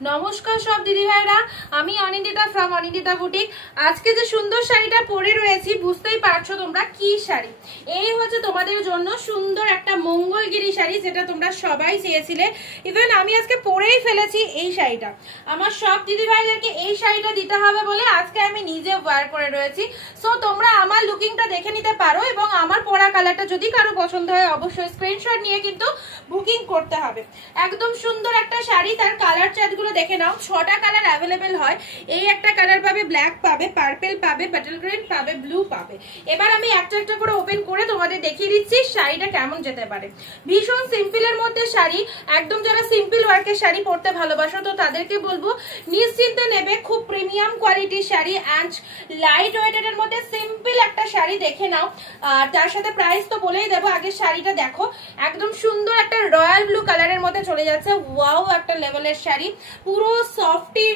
নমস্কার সব দিদি ভাইরা, আমি অনিন্দিতা ফ্রম অনিন্দিতা বুটিক। আজকে যে সুন্দর শাড়িটা পরে রয়েছি বুঝতেই পারছো তোমরা কি শাড়ি। এই হচ্ছে তোমাদের জন্য সুন্দর একটা মঙ্গলগিরি শাড়ি, যেটা তোমরা সবাই চেয়েছিলে। ইভেন আমি আজকে পরেই ফেলেছি এই শাড়িটা। আমার সব দিদি ভাইদেরকে এই শাড়িটা দিতে হবে বলে আজকে আমি নিজে ওয়্যার করে রয়েছি। সো তোমরা আমার লুকিংটা দেখে নিতে পারো এবং আমার পরা কালারটা যদি কারো পছন্দ হয় অবশ্যই স্ক্রিনশট নিয়ে কিন্তু বুকিং করতে হবে। একদম সুন্দর একটা শাড়ি, তার কালার চার্টগুলো দেখে নাও। 6টা কালার অ্যাভেলেবেল হয়। এই একটা কালার পাবে, ব্ল্যাক পাবে, পার্পল পাবে, বাটল গ্রিন পাবে, ব্লু পাবে। এবার আমি একটা একটা করে ওপেন করে তোমাদের দেখিয়ে দিচ্ছি শাড়িটা কেমন যেতে পারে। ভীষণ সিম্পলের মধ্যে শাড়ি, একদম যারা সিম্পল ওয়ার্কের শাড়ি পরতে ভালোবাসো তো তাদেরকে বলবো নিশ্চিন্তে নেবে। খুব প্রিমিয়াম কোয়ালিটির শাড়ি অ্যান্ড লাইট ওয়েটের মধ্যে সিম্পল একটা শাড়ি দেখে নাও। তার সাথে প্রাইস তো বলেই দেবো, আগে শাড়িটা দেখো। একদম সুন্দর একটা রয়্যাল ব্লু কালারের মধ্যে চলে যাচ্ছে। ওয়াও, একটা লেভেলের শাড়ি, পুরো সফটি,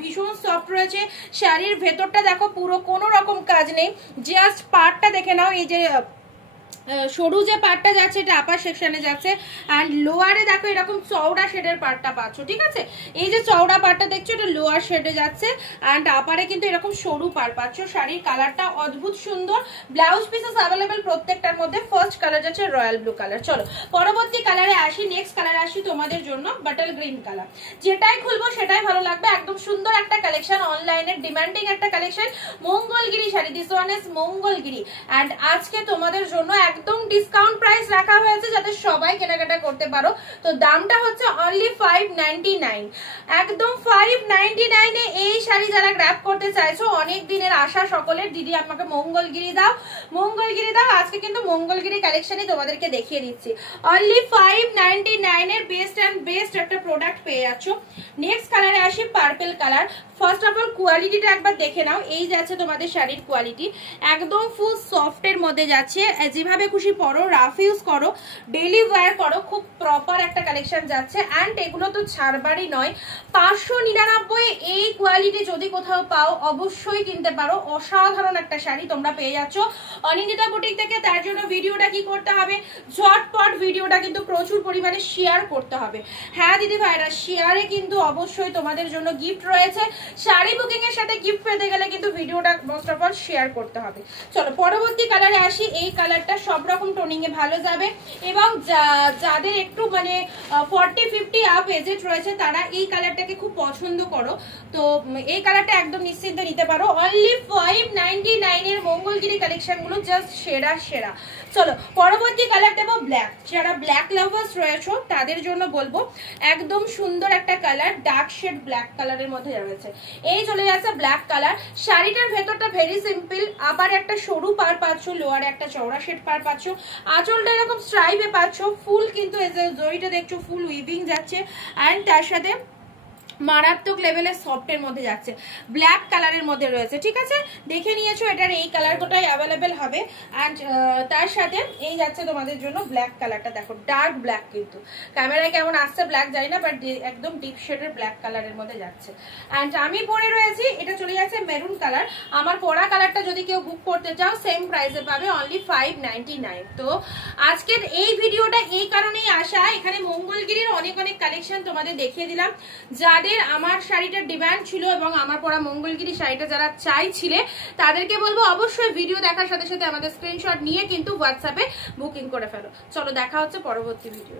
ভীষণ সফট রয়েছে। শাড়ির ভেতরটা দেখো, পুরো কোনো রকম কাজ নেই। জাস্ট পার্টটা দেখে নাও, এই যে সরু যে পার্টটা যাচ্ছে এটা আপার সেকশনে যাচ্ছে, অ্যান্ড লোয়ারে দেখো এরকম চওড়া শেডের পার্টটা পাচ্ছ। ঠিক আছে, এই যে চওড়া পার্টটা দেখছো এটা লোয়ার শেডে যাচ্ছে, অ্যান্ড আপারে কিন্তু এরকম সরু পার পাচ্ছ। শাড়ির কালারটা অদ্ভুত সুন্দর। ব্লাউজ পিসেস অ্যাভেলেবেল প্রত্যেকটার মধ্যে। ফার্স্ট কালার যাচ্ছে রয়্যাল ব্লু কালার। চলো পরবর্তী কালারে আসি। নেক্সট কালার আসি তোমাদের জন্য বাটল গ্রিন কালার। যেটাই খুলবো সেটাই ভালো লাগবে। একদম সুন্দর একটা কালেকশন, অনলাইনের ডিমান্ডিং একটা collection, Mangalagiri sari. This one is Mangalagiri, and আজকে তোমাদের জন্য একদম ডিসকাউন্ট প্রাইস রাখা হয়েছে যাতে সবাই কেনাকাটা করতে পারো। তো দামটা হচ্ছে অনলি 599, একদম 599 এ এই শাড়ি যারা গ্র্যাব করতে চাইছো, অনেক দিনের আশা সকলের, দিদি আমাকে মঙ্গলগিরি দাও, মঙ্গলগিরি দাও। আজকে কিন্তু মঙ্গলগিরি কালেকশনই তোমাদেরকে দেখিয়ে দিচ্ছি। অনলি 599 এর বেস্ট অ্যান্ড বেস্ট একটা প্রোডাক্ট পেয়ে যাচ্ছ। নেক্সট কালারে আসি purple colour. First of all কোয়ালিটিটা একবার দেখে নাও। এই যাচ্ছে তোমাদের শাড়ির কোয়ালিটি, একদম ফুল সফটের মধ্যে যাচ্ছে। যেভাবে খুশি পরো, রাফ ইউজ করো, ডেলি ওয়্যার করো, খুব প্রপার একটা কালেকশন যাচ্ছে। অ্যান্ড এগুলো তো ছাড়বারই নয়। 599 এই কোয়ালিটি যদি কোথাও পাও অবশ্যই কিনতে পারো। অসাধারণ একটা শাড়ি তোমরা পেয়ে যাচ্ছ অনিন্দিতা বুটিক থেকে। তার জন্য ভিডিওটা কি করতে হবে, ঝটপট ভিডিওটা কিন্তু প্রচুর পরিমাণে শেয়ার করতে হবে। হ্যাঁ দিদি ভাইরা, শেয়ারে কিন্তু অবশ্যই তোমাদের জন্য গিফট রয়েছে। শাড়ি বুকিং এর সাথে গিফট পেতে গেলে কিন্তু ভিডিওটা মোস্ট অফ অল শেয়ার করতে হবে। চলো পরবর্তী কালারে আসি। এই কালারটা সব রকম টোনিং এ ভালো যাবে এবং যাদের একটু মানে 40-50 আপ এজেড রয়েছে তারা এই কালারটাকে খুব পছন্দ করো, তো এই কালারটা একদম নিশ্চিন্তে নিতে পারো। অনলি 599 এর মঙ্গলগিরি কালেকশন গুলো জাস্ট সেরা সেরা। চলো পরবর্তী কালার দেবো ব্ল্যাক। যারা ব্ল্যাক লাভার্স রয়েছে তাদের জন্য বলবো একদম সুন্দর একটা কালার, ডার্ক শেড ব্ল্যাক কালারের মধ্যে রয়েছে। এই চলে যাচ্ছে ব্ল্যাক কালার। শাড়িটার ভেতরটা ভেরি সিম্পল, আবার একটা সরু পার পাচ্ছ, লোয়ারে একটা চওড়া শেড পার পাচ্ছ, আঁচলটা এরকম স্ট্রাইপে পাচ্ছ। ফুল কিন্তু এই যে জড়িটা দেখছো ফুল উইভিং যাচ্ছে, অ্যান্ড তার সাথে মারাত্মক লেভেলের সফটের মধ্যে যাচ্ছে, ব্ল্যাক কালারের মধ্যে রয়েছে। ঠিক আছে, দেখে নিয়েছো এটার এই কালার গোটাই অ্যাভেলেবেল হবে। অ্যান্ড তার সাথে এই যাচ্ছে তোমাদের জন্য ব্ল্যাক কালারটা। দেখো ডার্ক ব্ল্যাক, কিন্তু ক্যামেরায় কেমন আসছে ব্ল্যাক জানি না, বাট একদম ডিপ শেডের ব্ল্যাক কালারের মধ্যে যাচ্ছে। অ্যান্ড আমি পরে রয়েছি, এটা চলে যাচ্ছে মেরুন কালার। আমার পরা কালারটা যদি কেউ বুক করতে চাও সেম প্রাইসে পাবে, অনলি 599। তো আজকের এই ভিডিওটা এই কারণেই আসা, এখানে মঙ্গলগিরির অনেক অনেক কালেকশন তোমাদের দেখিয়ে দিলাম। যাদের আমার শাড়িটার ডিমান্ড ছিল এবং আমার পরা মঙ্গলগিরি শাড়িটা যারা চাইছিলে তাদেরকে বলবো অবশ্যই ভিডিও দেখার সাথে সাথে আমাদের স্ক্রিনশট নিয়ে কিন্তু হোয়াটসঅ্যাপে বুকিং করে ফেলো। চলো দেখা হচ্ছে পরবর্তী ভিডিও।